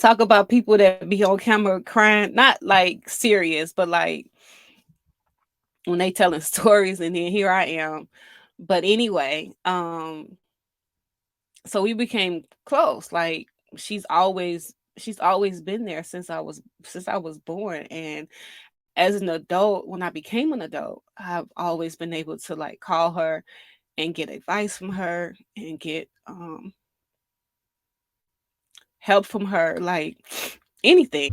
talk about people that be on camera crying, not like serious, but like when they telling stories, and then here I am. But anyway, so we became close. Like she's always been there since I was born. And as an adult, when I became an adult, I've always been able to like call her and get advice from her and get help from her, like anything.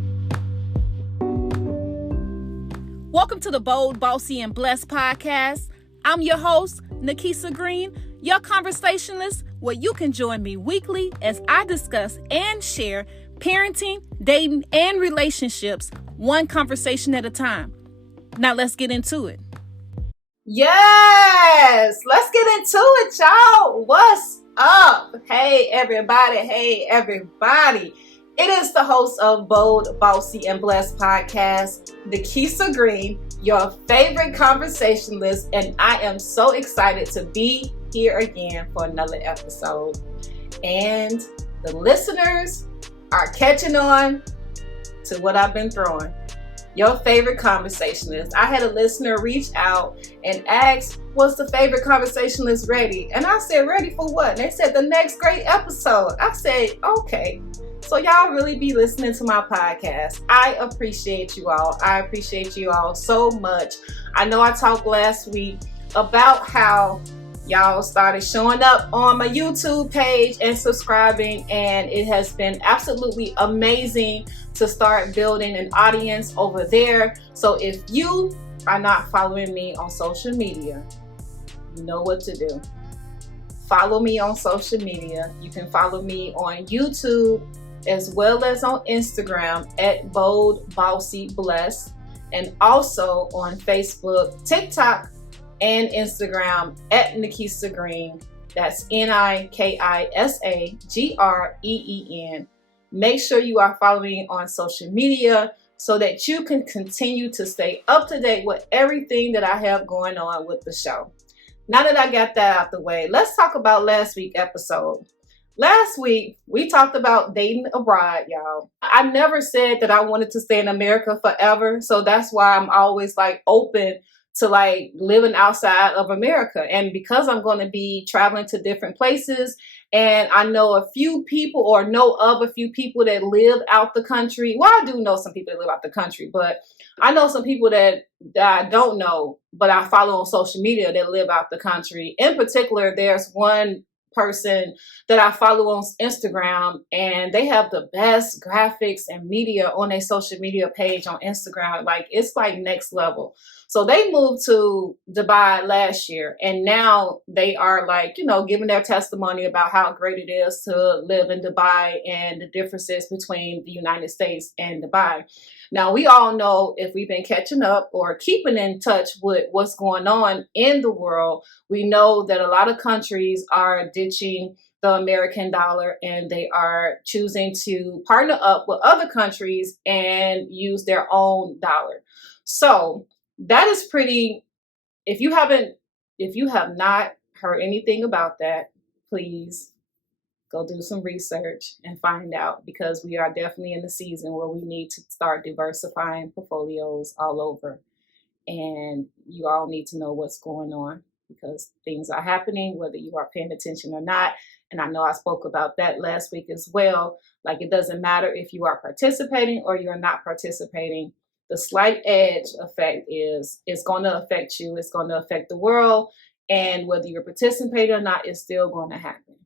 Welcome to the Bold, Bossy, and Blessed podcast. I'm your host, Nikisa Green, your conversationalist, where you can join me weekly as I discuss and share parenting, dating, and relationships, one conversation at a time. Now let's get into it. Yes, let's get into it, y'all. What's up? Hey, everybody. It is the host of Bold, Bossy, and Blessed podcast, Nikisa Green, your favorite conversationalist, and I am so excited to be here again for another episode. And the listeners are catching on to what I've been throwing. Your favorite conversationalist. I had a listener reach out and ask, was the favorite conversationalist ready? And I said, ready for what? And they said, the next great episode. I said, okay. So y'all really be listening to my podcast. I appreciate you all. I appreciate you all so much. I know I talked last week about how y'all started showing up on my YouTube page and subscribing, and it has been absolutely amazing to start building an audience over there. So if you are not following me on social media, you know what to do. Follow me on social media. You can follow me on YouTube as well as on Instagram at Bold Bossy Blessed, and also on Facebook, TikTok, and Instagram at Nikisa Green. That's NIKISAGREEN. Make sure you are following on social media so that you can continue to stay up to date with everything that I have going on with the show. Now that I got that out the way, let's talk about last week's episode. Last week, we talked about dating abroad, y'all. I never said that I wanted to stay in America forever, so that's why I'm always like open to like living outside of America. And because I'm going to be traveling to different places, and I know a few people or know of a few people that live out the country. Well, I do know some people that live out the country, but I know some people that I don't know, but I follow on social media that live out the country. In particular, there's one person that I follow on Instagram, and they have the best graphics and media on their social media page on Instagram. Like, it's like next level. So they moved to Dubai last year, and now they are like, giving their testimony about how great it is to live in Dubai and the differences between the United States and Dubai. Now, we all know, if we've been catching up or keeping in touch with what's going on in the world, we know that a lot of countries are ditching the American dollar, and they are choosing to partner up with other countries and use their own dollar. So that is pretty, if you have not heard anything about that, please go do some research and find out, because we are definitely in the season where we need to start diversifying portfolios all over. And you all need to know what's going on, because things are happening, whether you are paying attention or not. And I know I spoke about that last week as well. Like, it doesn't matter if you are participating or you're not participating. The slight edge effect is going to affect you. It's going to affect the world. And whether you're participating or not, it's still going to happen.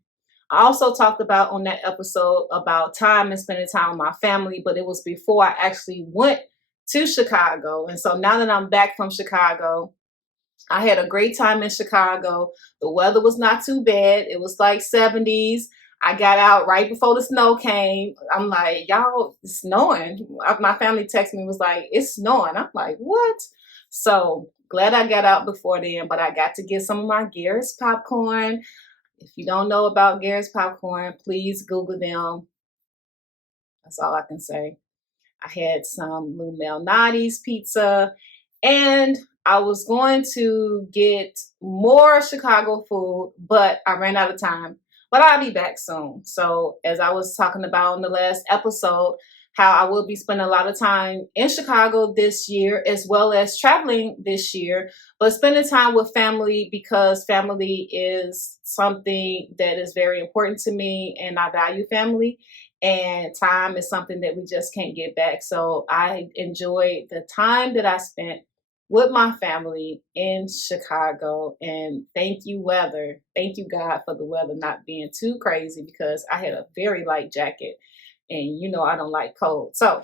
I also talked about on that episode about time and spending time with my family, but it was before I actually went to Chicago. And so now that I'm back from Chicago, I had a great time in Chicago. The weather was not too bad. It was like 70s. I got out right before the snow came. I'm like, y'all, it's snowing. My family texted me, was like, it's snowing. I'm like, what? So glad I got out before then, but I got to get some of my Garrett's popcorn. If you don't know about Garrett's popcorn, please Google them. That's all I can say. I had some Lou Malnati's pizza, and I was going to get more Chicago food, but I ran out of time. But I'll be back soon. So as I was talking about in the last episode, how I will be spending a lot of time in Chicago this year, as well as traveling this year, but spending time with family, because family is something that is very important to me, and I value family, and time is something that we just can't get back. So I enjoyed the time that I spent with my family in Chicago, and thank you, weather. Thank you, God, for the weather not being too crazy, because I had a very light jacket, and you know I don't like cold. So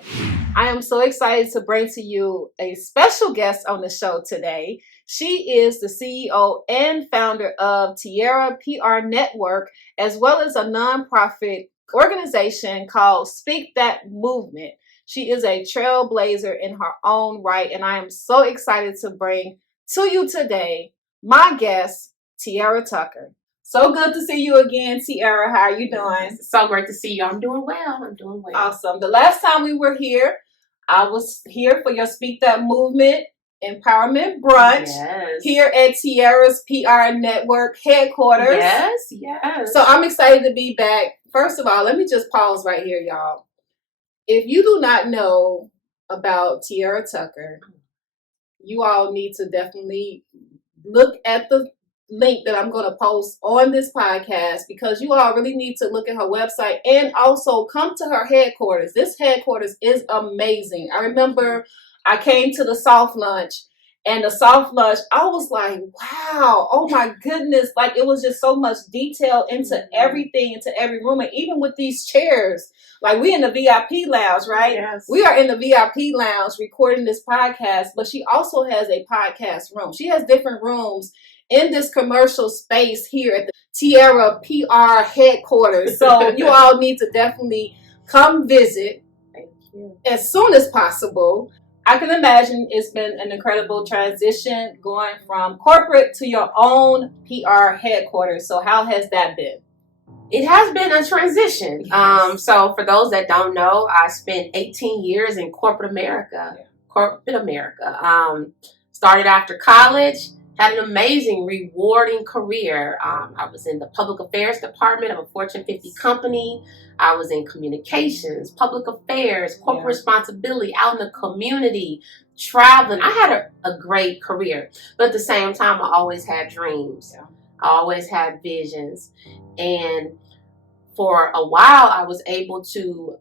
I am so excited to bring to you a special guest on the show today. She is the CEO and founder of Tiara PR Network, as well as a nonprofit organization called Speak That Movement. She is a trailblazer in her own right, and I am so excited to bring to you today my guest, Tiara Tucker. So good to see you again, Tiara. How are you doing? It's so great to see you. I'm doing well. Awesome. The last time we were here, I was here for your Speak That Movement Empowerment Brunch. Yes. Here at Tiara's PR Network headquarters. Yes. So I'm excited to be back. First of all, let me just pause right here, y'all. If you do not know about Tiara Tucker, you all need to definitely look at the link that I'm going to post on this podcast, because you all really need to look at her website and also come to her headquarters. This headquarters is amazing. I remember I came to the soft lunch, and the soft lunch, I was like, wow, oh my goodness. Like, it was just so much detail into everything, into every room. And even with these chairs, like, we in the VIP lounge, right? Yes. We are in the VIP lounge recording this podcast, but she also has a podcast room. She has different rooms in this commercial space here at the Tiara PR headquarters. So you all need to definitely come visit as soon as possible. I can imagine it's been an incredible transition going from corporate to your own PR headquarters. So how has that been? It has been a transition. Yes. So for those that don't know, I spent 18 years in corporate America. Started after college. Had an amazing, rewarding career. I was in the public affairs department of a Fortune 50 company. I was in communications, public affairs, corporate responsibility, out in the community, traveling. I had a great career. But at the same time, I always had dreams. Yeah. I always had visions. And for a while, I was able to,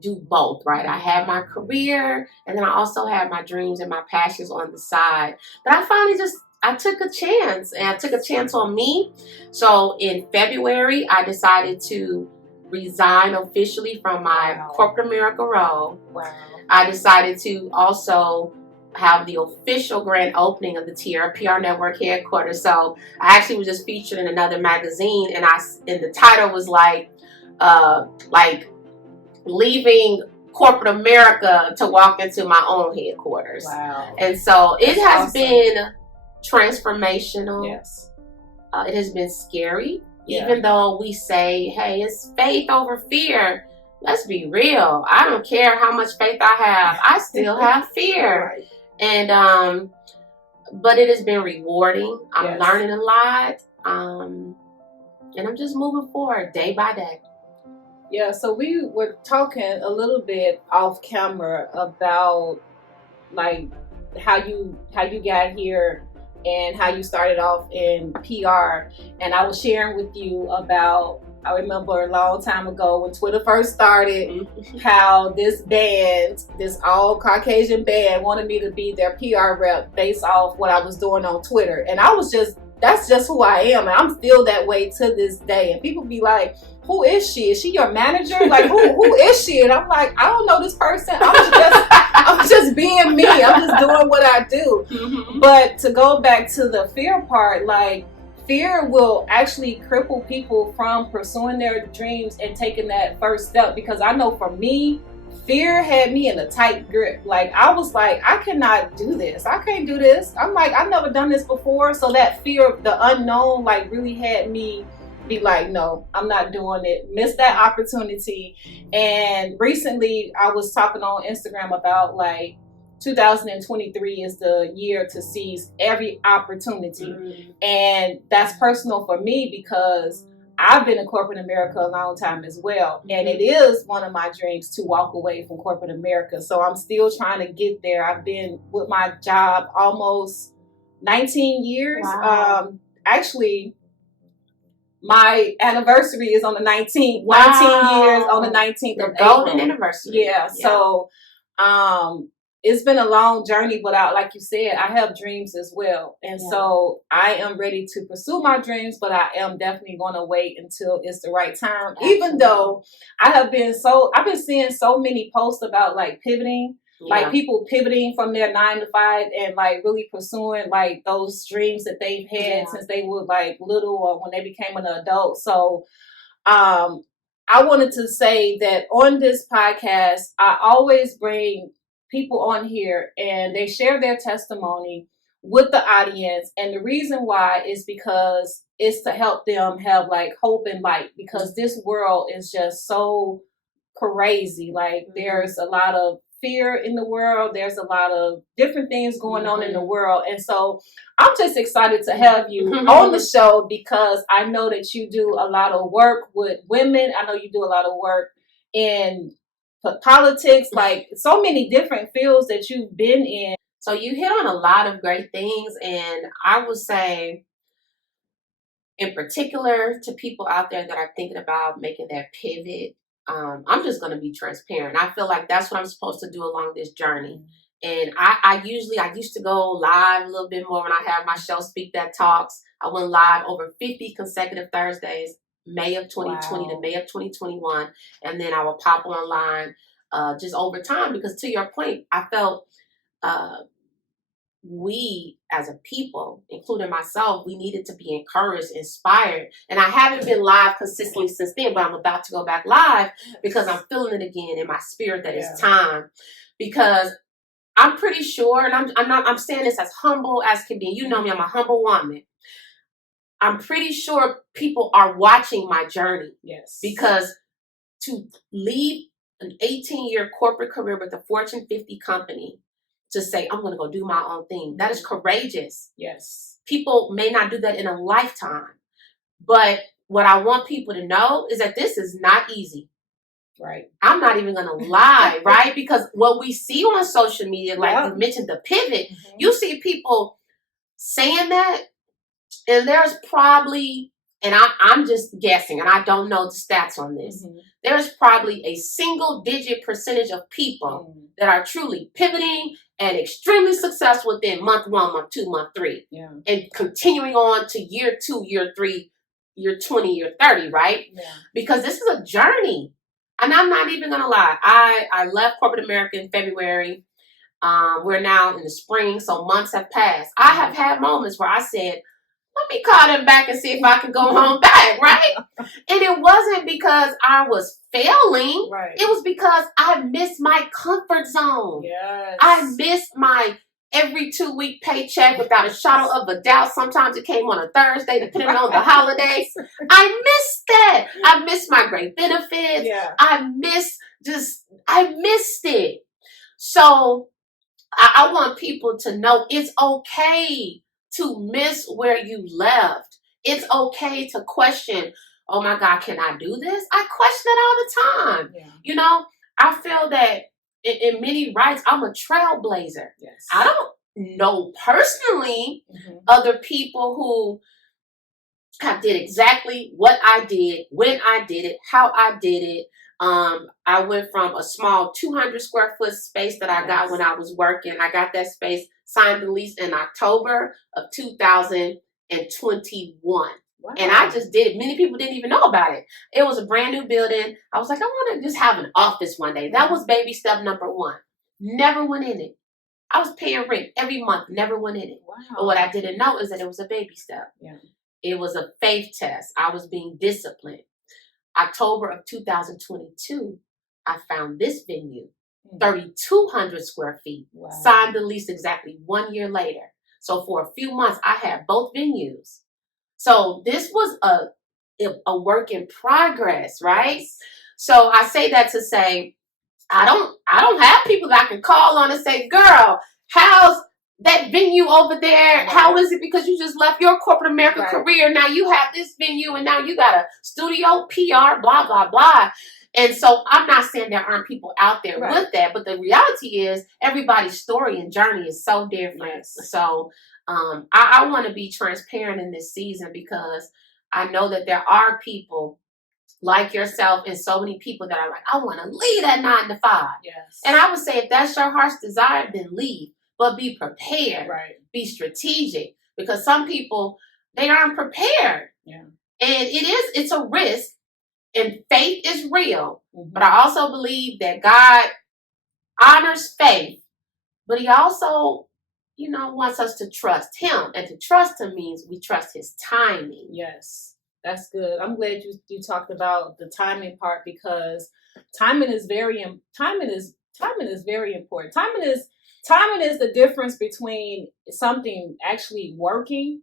do both, right? I had my career, and then I also had my dreams and my passions on the side. But I finally I took a chance, and I took a chance on me. So in February, I decided to resign officially from my corporate America role. Wow. I decided to also have the official grand opening of the Tiara PR Network headquarters. So I actually was just featured in another magazine, and the title was like leaving corporate America to walk into my own headquarters. Wow. And so it has awesome. been transformational. Yes. It has been scary. Yeah. Even though we say, hey, it's faith over fear. Let's be real. I don't care how much faith I have. I still have fear. Right. And but it has been rewarding. I'm learning a lot. And I'm just moving forward day by day. Yeah, so we were talking a little bit off camera about like how you got here and how you started off in PR. And I was sharing with you about, I remember a long time ago when Twitter first started, how this band, this all Caucasian band, wanted me to be their PR rep based off what I was doing on Twitter. And that's just who I am. And I'm still that way to this day. And people be like, who is she? Is she your manager? Like, who is she? And I'm like, I don't know this person. I'm just being me. I'm just doing what I do. Mm-hmm. But to go back to the fear part, like, fear will actually cripple people from pursuing their dreams and taking that first step. Because I know for me, fear had me in a tight grip. Like, I was like, I cannot do this. I can't do this. I'm like, I've never done this before. So that fear of the unknown, like, really had me be like, no, I'm not doing it. Missed that opportunity. And recently I was talking on Instagram about like 2023 is the year to seize every opportunity. And that's personal for me because I've been in corporate America a long time as well. And it is one of my dreams to walk away from corporate America. So I'm still trying to get there. I've been with my job almost 19 years. Wow. Actually, my anniversary is on the 19th. Wow. 19 years on the 19th Your of golden April. anniversary. Yeah. So it's been a long journey, but like you said, I have dreams as well. And so I am ready to pursue my dreams, but I am definitely going to wait until it's the right time. Absolutely. Even though I've been seeing so many posts about like pivoting, like people pivoting from their 9 to 5 and like really pursuing like those dreams that they've had since they were like little or when they became an adult. So, I wanted to say that on this podcast, I always bring people on here and they share their testimony with the audience. And the reason why is because it's to help them have like hope and light, because this world is just so crazy. Like there's a lot of fear in the world. There's a lot of different things going on in the world. And so I'm just excited to have you on the show because I know that you do a lot of work with women. I know you do a lot of work in politics, like so many different fields that you've been in. So you hit on a lot of great things. And I would say, in particular, to people out there that are thinking about making that pivot, I'm just going to be transparent. I feel like that's what I'm supposed to do along this journey. And I used to go live a little bit more when I had my show, Speak That Talks. I went live over 50 consecutive Thursdays, May of 2020 to May of 2021. And then I would pop online just over time because to your point, I felt we as a people, including myself, we needed to be encouraged, inspired. And I haven't been live consistently since then, but I'm about to go back live because I'm feeling it again in my spirit that it's time. Because I'm pretty sure, and I'm saying this as humble as can be. You know me, I'm a humble woman. I'm pretty sure people are watching my journey. Yes. Because to leave an 18-year corporate career with a Fortune 50 company to say, I'm going to go do my own thing. That is courageous. Yes. People may not do that in a lifetime. But what I want people to know is that this is not easy. Right. I'm not even going to lie, right? Because what we see on social media, like you mentioned, the pivot, you see people saying that, and there's probably, and I'm just guessing, and I don't know the stats on this, there's probably a single-digit percentage of people that are truly pivoting and extremely successful within month 1, month 2, month 3, and continuing on to year 2, year 3, year 20, year 30, right? Yeah. Because this is a journey. And I'm not even going to lie. I left corporate America in February. We're now in the spring, so months have passed. I have had moments where I said, let me call them back and see if I can go home back, right? And it wasn't because I was failing. Right. It was because I missed my comfort zone. Yes. I missed my every 2-week paycheck without a shadow of a doubt. Sometimes it came on a Thursday, depending on the holidays. I missed that. I missed my great benefits. Yeah. I missed it. So I want people to know it's okay to miss where you left. It's okay to question, oh my God, can I do this? I question it all the time. Yeah. You know, I feel that in many rights, I'm a trailblazer. Yes. I don't know personally other people who have did exactly what I did, when I did it, how I did it. I went from a small 200 square foot space that I got when I was working. I got that space, signed the lease in October of 2021. Wow. And I just did it. Many people didn't even know about it. It was a brand new building. I was like, I want to just have an office one day. That was baby step number 1. Never went in it. I was paying rent every month. Never went in it. Wow. But what I didn't know is that it was a baby step. Yeah. It was a faith test. I was being disciplined. October of 2022, I found this venue, 3,200 square feet. Wow. Signed the lease exactly 1 year later. So for a few months, I had both venues. So this was a work in progress, right? Yes. So I say that to say, I don't have people that I can call on and say, girl, how's that venue over there, Right. how is it because you just left your corporate America Right. career, now you have this venue and now you got a studio, PR, blah, blah, blah. And so I'm not saying there aren't people out there Right. with that, but the reality is everybody's story and journey is so different. Yes. So I want to be transparent in this season because I know that there are people like yourself and so many people that are like, I want to leave that 9 to 5. Yes. And I would say if that's your heart's desire, then leave. But be prepared. Right. Be strategic. Because some people, they aren't prepared. Yeah. And it's a risk. And faith is real. Mm-hmm. But I also believe that God honors faith. But he also, wants us to trust him. And to trust him means we trust his timing. Yes. That's good. I'm glad you talked about the timing part because timing is very important. Timing is the difference between something actually working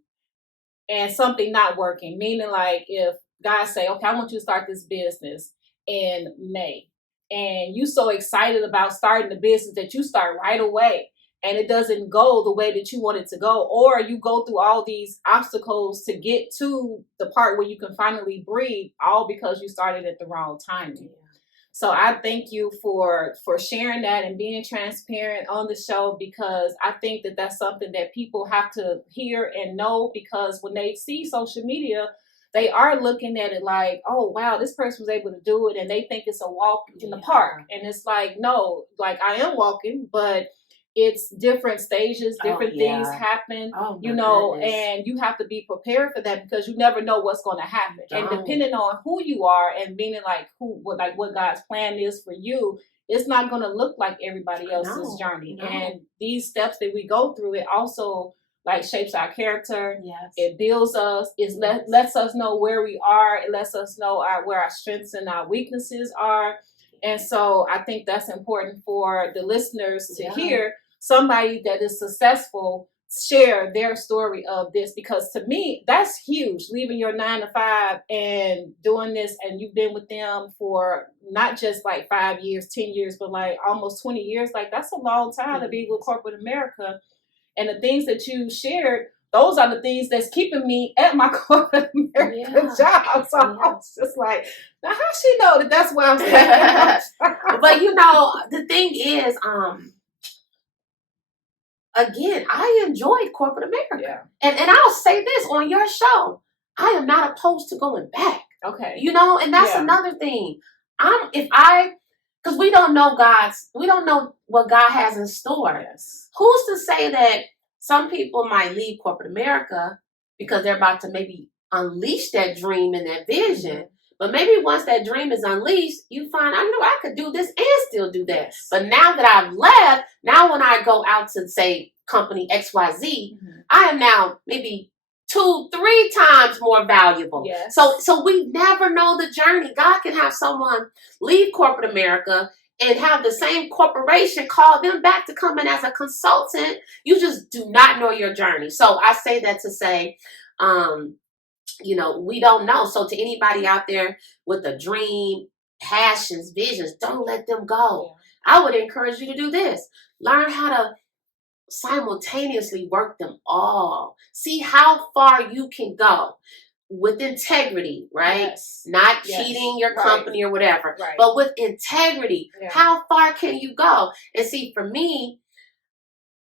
and something not working. Meaning, like if God say, "Okay, I want you to start this business in May," and you so excited about starting the business that you start right away. And it doesn't go the way that you want it to go, or you go through all these obstacles to get to the part where you can finally breathe, all because you started at the wrong timing. Yeah. So I thank you for sharing that and being transparent on the show, because I think that that's something that people have to hear and know, because when they see social media, they are looking at it like, oh, wow, this person was able to do it, and they think it's a walk in the park. And it's like, no, like I am walking, but it's different stages, different things happen, goodness. And you have to be prepared for that because you never know what's going to happen. And depending on who you are and meaning like what God's plan is for you, it's not going to look like everybody else's journey. No. And these steps that we go through, it also like shapes our character. Yes. It builds us. It lets us know where we are. It lets us know where our strengths and our weaknesses are. And so I think that's important for the listeners to hear somebody that is successful share their story of this, because to me, that's huge. Leaving your 9 to 5 and doing this, and you've been with them for not just like 5 years, 10 years, but like almost 20 years. Like that's a long time to be with corporate America. And the things that you shared, those are the things that's keeping me at my corporate America job. So I was just like, now how she know that that's what I'm saying? But the thing is, again, I enjoyed corporate America. Yeah. And I'll say this on your show, I am not opposed to going back. Okay. And that's another thing. Because we don't know what God has in store. Yes. Who's to say that some people might leave corporate America because they're about to maybe unleash that dream and that vision. Mm-hmm. But maybe once that dream is unleashed, you find, I could do this and still do that. Yes. But now that I've left, now when I go out to, say, company XYZ, I am now maybe 2-3 times more valuable. Yes. So we never know the journey. God can have someone leave corporate America and have the same corporation call them back to come in as a consultant. You just do not know your journey. So I say that to say, we don't know. So to anybody out there with a dream, passions, visions, don't let them go. Yeah. I would encourage you to do this. Learn how to simultaneously work them all. See how far you can go with integrity, right? Yes. Not cheating your company or whatever, but with integrity. Yeah. How far can you go? And see, for me,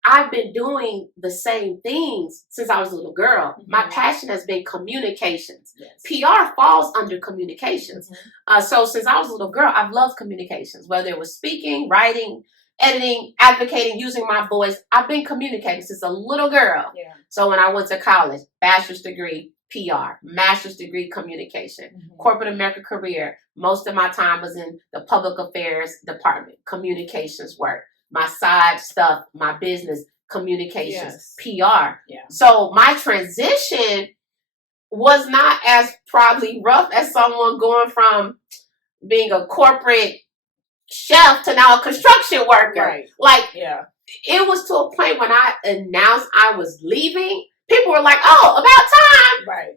I've been doing the same things since I was a little girl. Mm-hmm. My passion has been communications. Yes. PR falls under communications. Mm-hmm. So since I was a little girl, I've loved communications, whether it was speaking, writing, editing, advocating, using my voice. I've been communicating since a little girl. Yeah. So when I went to college, bachelor's degree, PR, master's degree, communication, corporate America career. Most of my time was in the public affairs department, communications work. My side stuff, my business, communications, PR. Yeah. So my transition was not as probably rough as someone going from being a corporate chef to now a construction worker. Right. Like, it was to a point when I announced I was leaving, people were like, oh, about time. Right.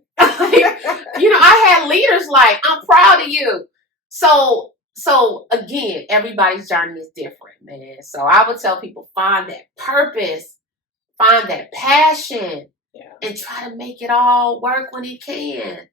I had leaders like, I'm proud of you. So again, everybody's journey is different, man. So I would tell people, find that purpose find that passion, Yeah. and try to make it all work when it can.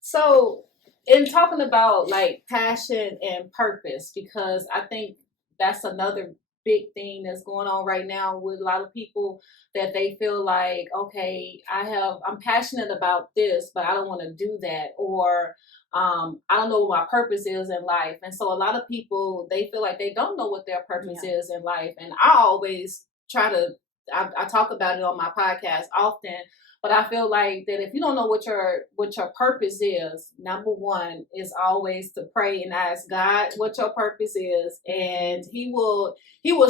So, in talking about like passion and purpose, because I think that's another big thing that's going on right now with a lot of people, that they feel like, okay, I'm passionate about this, but I don't want to do that, or I don't know what my purpose is in life. And so a lot of people, they feel like they don't know what their purpose is in life. And I always I talk about it on my podcast often. But I feel like that if you don't know what your purpose is, number one is always to pray and ask God what your purpose is, and He will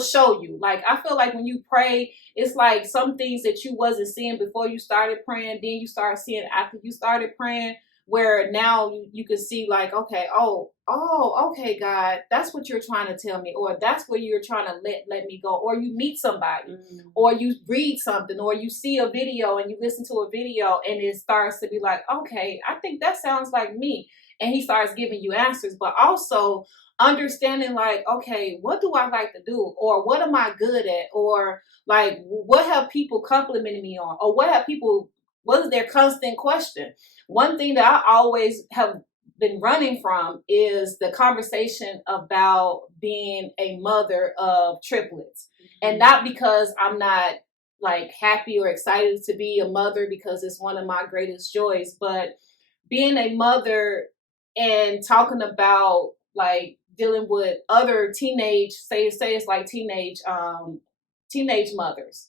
show you. Like, I feel like when you pray, it's like some things that you wasn't seeing before you started praying, then you start seeing after you started praying, where now you can see like, okay, okay, God, that's what you're trying to tell me, or that's where you're trying to let me go. Or you meet somebody, or you read something, or you see a video and you listen to a video, and it starts to be like, okay, I think that sounds like me. And He starts giving you answers, but also understanding like, okay, what do I like to do? Or what am I good at? Or like, what have people complimented me on? Or what is their constant question? One thing that I always have been running from is the conversation about being a mother of triplets. And not because I'm not like happy or excited to be a mother, because it's one of my greatest joys, but being a mother and talking about like dealing with other teenage, say it's like teenage mothers.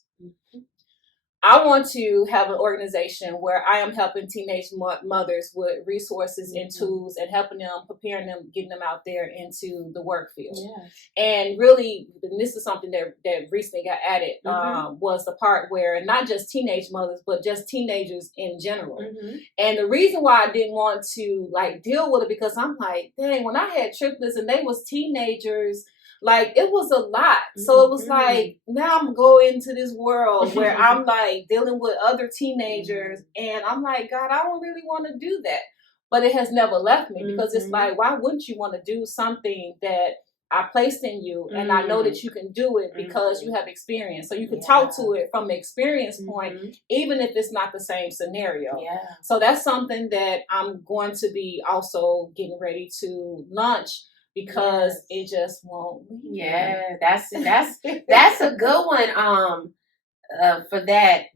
I want to have an organization where I am helping teenage mothers with resources and tools, and helping them, preparing them, getting them out there into the work field. Yeah. And really, and this is something that recently got added, was the part where not just teenage mothers, but just teenagers in general. And the reason why I didn't want to like deal with it, because I'm like, dang, when I had triplets and they was teenagers, like, it was a lot. So it was like, now I'm going into this world where I'm like dealing with other teenagers, and I'm like, God, I don't really want to do that. But it has never left me, because it's like, why wouldn't you want to do something that I placed in you, and I know that you can do it because you have experience. So you can talk to it from the experience point, even if it's not the same scenario. Yeah. So that's something that I'm going to be also getting ready to launch, because it just won't leave. Yeah, that's a good one. For that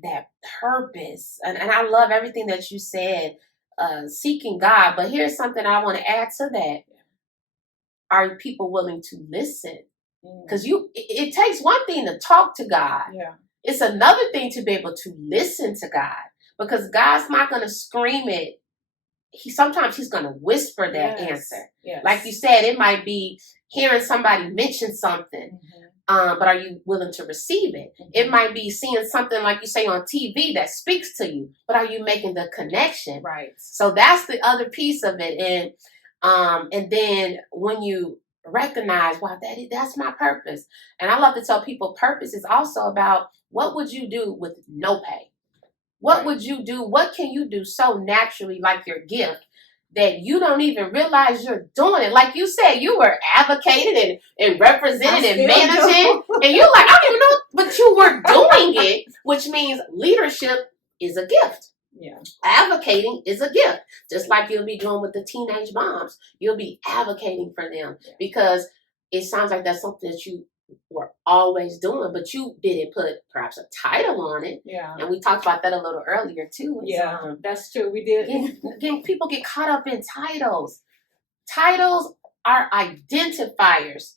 purpose, and I love everything that you said. Seeking God, but here's something I want to add to that. Are people willing to listen? Because it takes one thing to talk to God. Yeah, it's another thing to be able to listen to God, because God's not going to scream it. Sometimes He's going to whisper that answer. Yes. Like you said, it might be hearing somebody mention something, but are you willing to receive it? It might be seeing something, like you say, on TV that speaks to you, but are you making the connection? Right. So that's the other piece of it. And then when you recognize, wow, that's my purpose. And I love to tell people, purpose is also about, what would you do with no pay? What would you do? What can you do so naturally, like your gift, that you don't even realize you're doing it? Like you said, you were advocating and representing and managing, and you're like, I don't even know, but you were doing it, which means leadership is a gift. Yeah. Advocating is a gift. Just like you'll be doing with the teenage moms. You'll be advocating for them, because it sounds like that's something that you were always doing, but you didn't put perhaps a title on it. Yeah. And we talked about that a little earlier too. Yeah, that's true. We did. Again, people get caught up in titles. Titles are identifiers.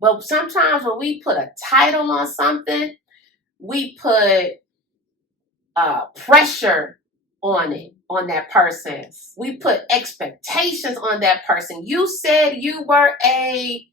But sometimes when we put a title on something, we put pressure on it, on that person. We put expectations on that person. You said you were a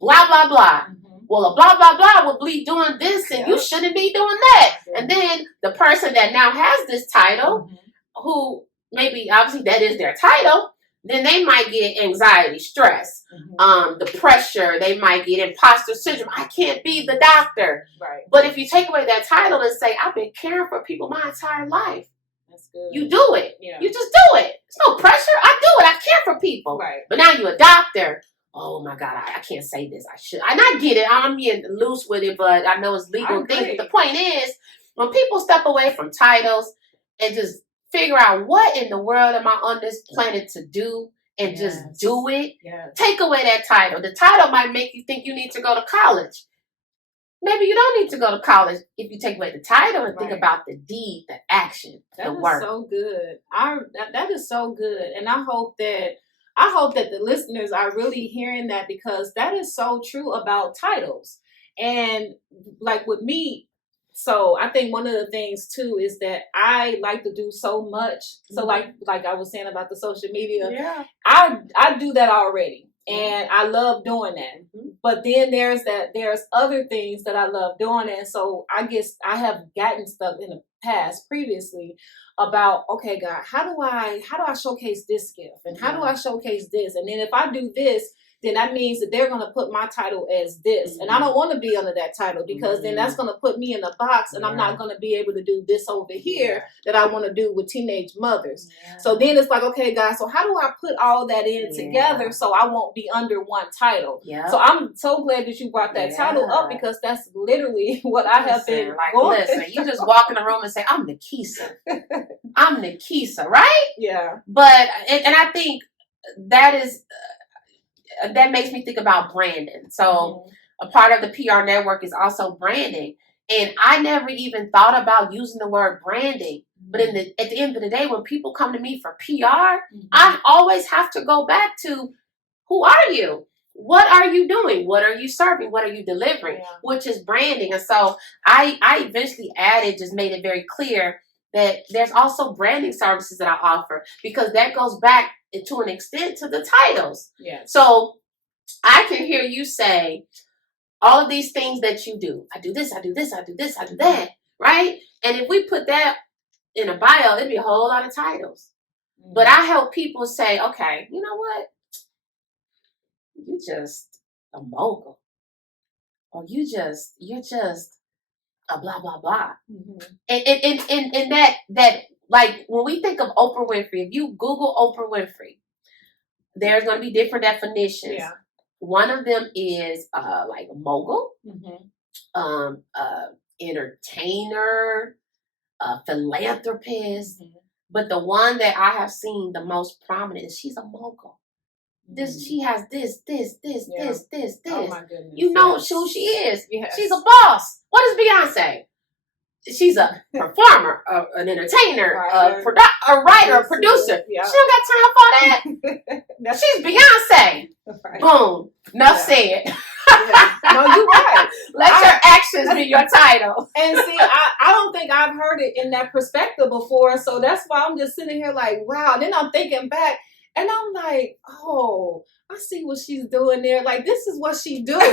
blah, blah, blah. Well, a blah, blah, blah will be doing this, and you shouldn't be doing that. And then the person that now has this title, who maybe, obviously, that is their title, then they might get anxiety, stress, the pressure. They might get imposter syndrome. I can't be the doctor. Right. But if you take away that title and say, I've been caring for people my entire life. That's good. You do it. Yeah. You just do it. There's no pressure. I do it. I care for people. Right. But now you're a doctor. oh my God, I can't say this. I should. And I get it. I'm being loose with it, but I know it's legal things. But the point is, when people step away from titles and just figure out what in the world am I on this planet to do and just do it, take away that title. The title might make you think you need to go to college. Maybe you don't need to go to college if you take away the title and think about the deed, the action, the work. That is so good. That is so good. And I hope that the listeners are really hearing that, because that is so true about titles. And like with me, so I think one of the things too is that I like to do so much. So like I was saying about the social media, I do that already. And I love doing that. But then there's other things that I love doing. And so I guess I have gotten stuff in the past previously about, okay, God, how do I showcase this gift? And how do I showcase this? And then if I do this, then that means that they're going to put my title as this. And I don't want to be under that title, because then that's going to put me in a box, and I'm not going to be able to do this over here that I want to do with teenage mothers. So then it's like, okay, guys, so how do I put all that in together so I won't be under one title? So I'm so glad that you brought that title up, because that's literally what I have been going. Listen, you just walk in the room and say, I'm Nikisa. I'm Nikisa, right? Yeah. But, and I think that is... that makes me think about branding. So a part of the PR network is also branding. And I never even thought about using the word branding. But at the end of the day, when people come to me for PR, I always have to go back to, who are you? What are you doing? What are you serving? What are you delivering? Which is branding. And so I eventually just made it very clear that there's also branding services that I offer, because that goes back to an extent to the titles. So I can hear you say all of these things that you do. I do this, I do this, I do this, I do that, right? And if we put that in a bio, it'd be a whole lot of titles. But I help people say, okay, you know what? You just a mogul. Or you're just a blah, blah, blah. And that, like, when we think of Oprah Winfrey, if you Google Oprah Winfrey, there's going to be different definitions. One of them is like a mogul, entertainer, philanthropist. But the one that I have seen the most prominent is she's a mogul. She has this. Oh my goodness. You know who she is. She's a boss. What is Beyonce? She's a performer, an entertainer, a writer, a producer. She don't got time for that. She's Beyonce. Boom. Enough said. No, you're right. Let your actions be your title. And see, I don't think I've heard it in that perspective before. So that's why I'm just sitting here like, wow. And then I'm thinking back, and I'm like, oh, I see what she's doing there. Like, this is what she do. I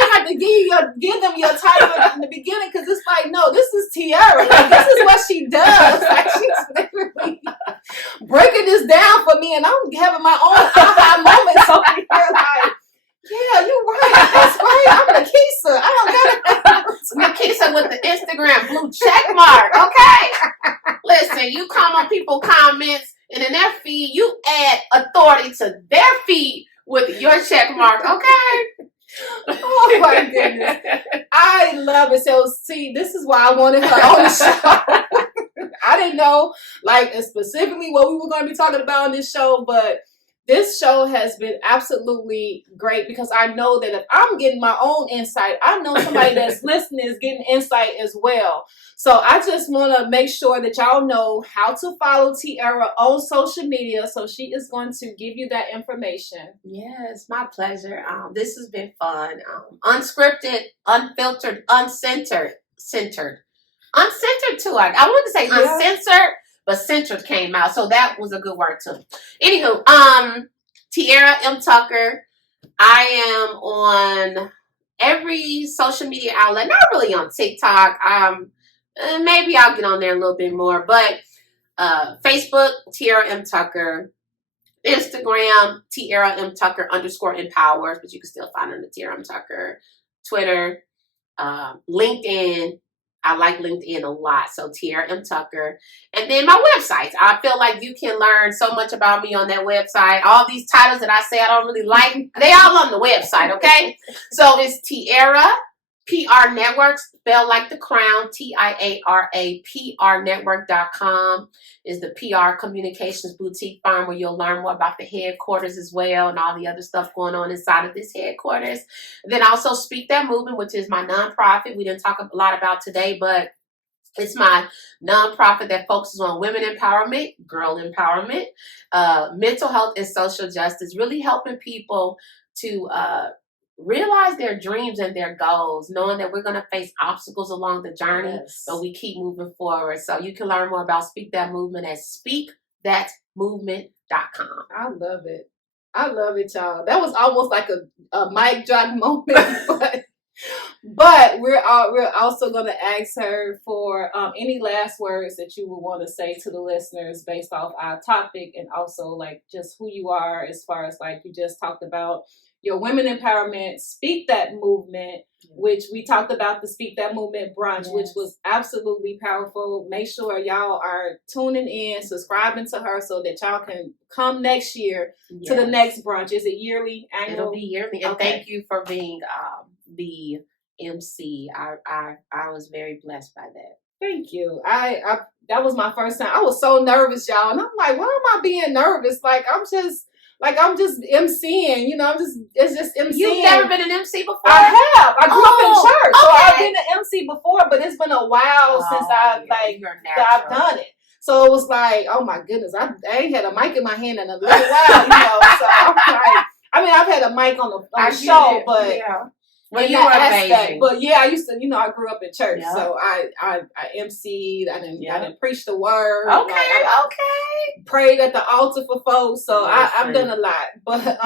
didn't have to give them your title in the beginning, because it's like, no, this is Tiara. Like, this is what she does. Like, she's literally breaking this down for me, and I'm having my own aha moments over here. Like, yeah, you're right. That's right. I'm Nikisa. I don't got it. Nikisa with the Instagram blue check mark. Okay. Listen, you come on people comments, and in their feed, you add authority to their feed with your check mark, okay? Oh my goodness. I love it. So see, this is why I wanted her on the show. I didn't know like specifically what we were going to be talking about on this show, but this show has been absolutely great, because I know that if I'm getting my own insight, I know somebody that's listening is getting insight as well. So I just want to make sure that y'all know how to follow Tiara on social media. So she is going to give you that information. Yes, my pleasure. This has been fun. Unscripted, unfiltered, uncensored. Uncensored too. I wanted to say uncensored, but centered came out. So that was a good word too. Anywho, Tiara M. Tucker. I am on every social media outlet. Not really on TikTok. Maybe I'll get on there a little bit more. But Facebook, Tiara M. Tucker. Instagram, Tiara M. Tucker _empowers. But you can still find her on the Tiara M. Tucker. Twitter, LinkedIn, I like LinkedIn a lot. So Tiara M. Tucker. And then my websites. I feel like you can learn so much about me on that website. All these titles that I say I don't really like, they all on the website, okay? So it's Tiara PR Network, spelled like the crown, TIARA, PRnetwork.com is the PR communications boutique firm where you'll learn more about the headquarters as well and all the other stuff going on inside of this headquarters. Then also Speak That Movement, which is my nonprofit. We didn't talk a lot about today, but it's my nonprofit that focuses on women empowerment, girl empowerment, mental health and social justice, really helping people to realize their dreams and their goals, knowing that we're going to face obstacles along the journey, but we keep moving forward. So you can learn more about Speak That Movement at speakthatmovement.com. I love it. I love it, y'all. That was almost like a mic drop moment, but we're also going to ask her for any last words that you would want to say to the listeners based off our topic, and also like just who you are, as far as like you just talked about your women empowerment, Speak That Movement, which we talked about the Speak That Movement brunch, which was absolutely powerful. Make sure y'all are tuning in, subscribing to her so that y'all can come next year to the next brunch. Is it yearly, annual? It'll be yearly. And thank you for being the MC. I was very blessed by that. Thank you. I that was my first time. I was so nervous, y'all, and I'm like, why am I being nervous? I'm just MCing, it's just MCing. You've never been an MC before? I have. I grew up in church, so I've been an MC before, but it's been a while since I've done it. So it was like, oh my goodness, I ain't had a mic in my hand in a little while, So I'm like, I've had a mic on the show, but well, you were amazing. But I used to, I grew up in church, so I MC'd. I didn't preach the word. Okay. Prayed at the altar for folks, so I've done a lot. But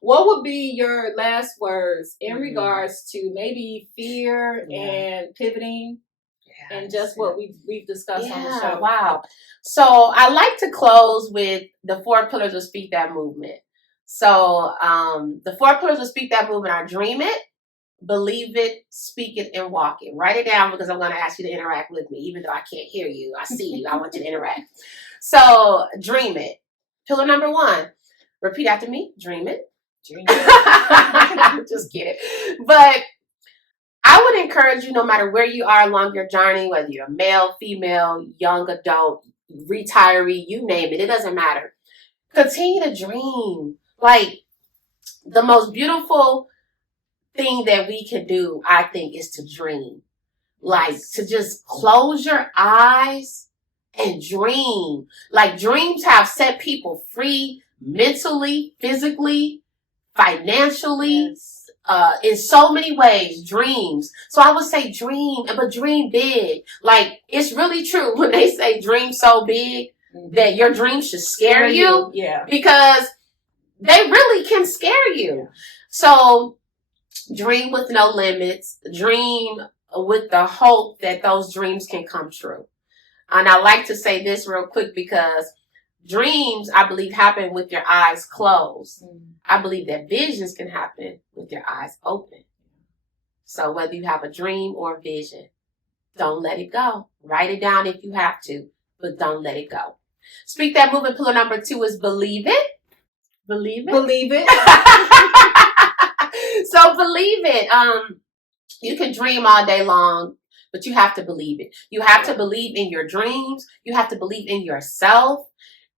what would be your last words in regards to maybe fear and pivoting, and just what we've discussed on the show? Wow. So I like to close with the 4 pillars of Speak That Movement. So the 4 pillars of Speak That Movement are dream it, believe it, speak it, and walk it. Write it down because I'm going to ask you to interact with me. Even though I can't hear you, I see you. I want you to interact. So dream it. Pillar number 1. Repeat after me. Dream it. Dream it. Just kidding. But I would encourage you, no matter where you are along your journey, whether you're male, female, young adult, retiree, you name it. It doesn't matter. Continue to dream. Like, the most beautiful thing that we can do, I think, is to dream. Like, to just close your eyes and dream. Like, dreams have set people free mentally, physically, financially, in so many ways. Dreams. So I would say dream, but dream big. Like, it's really true when they say dream so big that your dreams should scare you. Yeah. Because they really can scare you. So dream with no limits. Dream with the hope that those dreams can come true. And I like to say this real quick because dreams, I believe, happen with your eyes closed. I believe that visions can happen with your eyes open. So whether you have a dream or a vision, don't let it go. Write it down if you have to, but don't let it go. Speak That Movement. Pillar number 2 is believe it. Believe it. Believe it. So believe it. You can dream all day long, but you have to believe it. You have to believe in your dreams. You have to believe in yourself.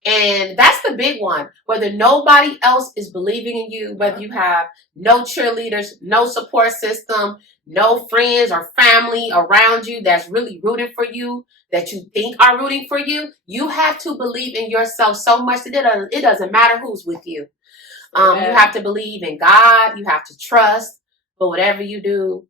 And that's the big one. Whether nobody else is believing in you, whether you have no cheerleaders, no support system, no friends or family around you that's really rooting for you, that you think are rooting for you, you have to believe in yourself so much that it doesn't matter who's with you. You have to believe in God. You have to trust. But whatever you do,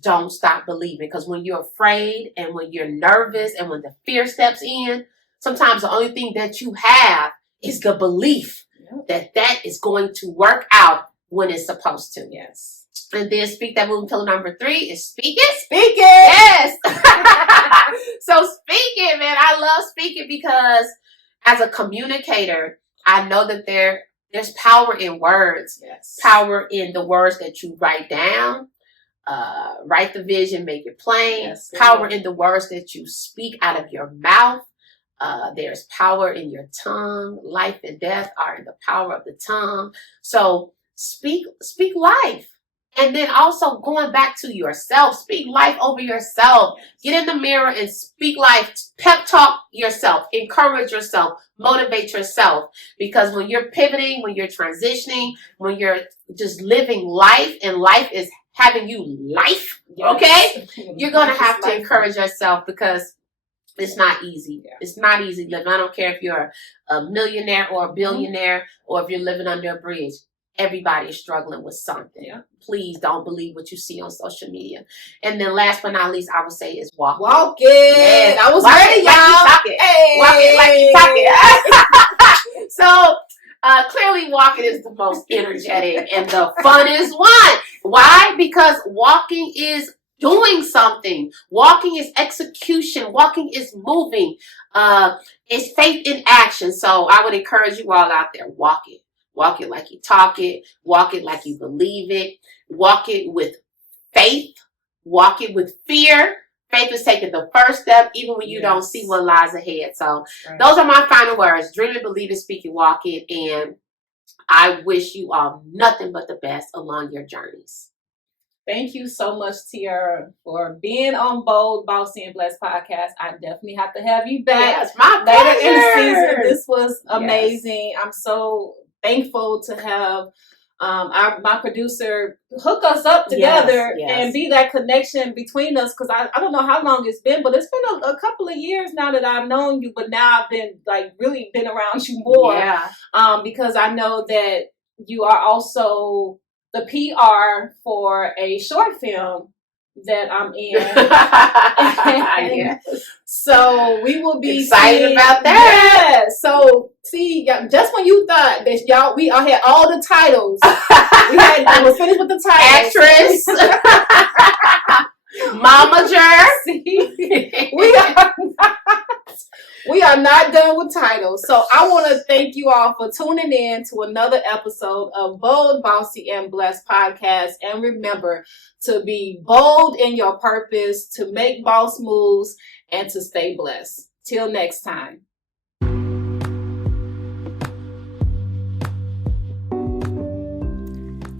don't stop believing. Because when you're afraid and when you're nervous and when the fear steps in, sometimes the only thing that you have is the belief that is going to work out when it's supposed to. Yes. And then Speak That Movement. Pillar number 3 is speak it. Speak it. Yes. So speak it, man. I love speaking because as a communicator, I know that there's power in words. Yes. Power in the words that you write down. Write the vision, make it plain. Yes, power in the words that you speak out of your mouth. There's power in your tongue. Life and death are in the power of the tongue. So speak life. And then also going back to yourself, speak life over yourself. Get in the mirror and speak life. Pep talk yourself. Encourage yourself. Motivate yourself. Because when you're pivoting, when you're transitioning, when you're just living life and life is having you life, okay? You're going to have to encourage yourself because it's not easy. Yeah. It's not easy living. I don't care if you're a millionaire or a billionaire or if you're living under a bridge. Everybody is struggling with something. Yeah. Please don't believe what you see on social media. And then last but not least, I would say is walk. Walk it. Yes. I was ready, y'all. Walk it like you talk it. So clearly walking is the most energetic and the funnest one. Why? Because walking is doing something. Walking is execution. Walking is moving. It's faith in action. So I would encourage you all out there, walk it. Walk it like you talk it. Walk it like you believe it. Walk it with faith. Walk it with fear. Faith is taking the first step, even when you don't see what lies ahead. So those are my final words. Dream it, believe it, speak it, walk it. And I wish you all nothing but the best along your journeys. Thank you so much, Tiara, for being on Bold, Bossy, and Blessed podcast. I definitely have to have you back. Yes, my pleasure. Later in the season. This was amazing. Yes. I'm so thankful to have my producer hook us up together and be that connection between us, because I don't know how long it's been, but it's been a couple of years now that I've known you, but now I've been really been around you more because I know that you are also the PR for a short film that I'm in. So we will be excited about that. Yeah. So see, just when you thought that we all had all the titles, we were finished with the titles. Actress, momager. We are not done with titles. So I want to thank you all for tuning in to another episode of Bold, Bossy, and Blessed podcast. And remember to be bold in your purpose, to make boss moves, and to stay blessed. Till next time.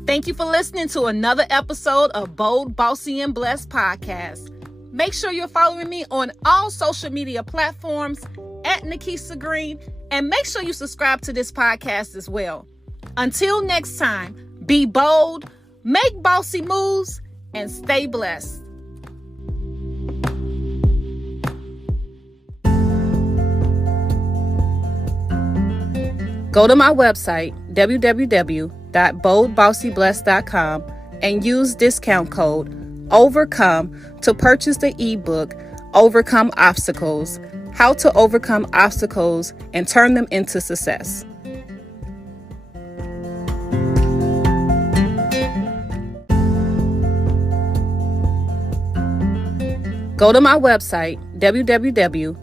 Thank you for listening to another episode of Bold, Bossy, and Blessed podcast. Make sure you're following me on all social media platforms at Nikisa Green, and make sure you subscribe to this podcast as well. Until next time, be bold, make bossy moves, and stay blessed. Go to my website, www.boldbossyblessed.com, and use discount code OVERCOME to purchase the ebook, Overcome Obstacles, How to Overcome Obstacles and Turn Them into Success. Go to my website, www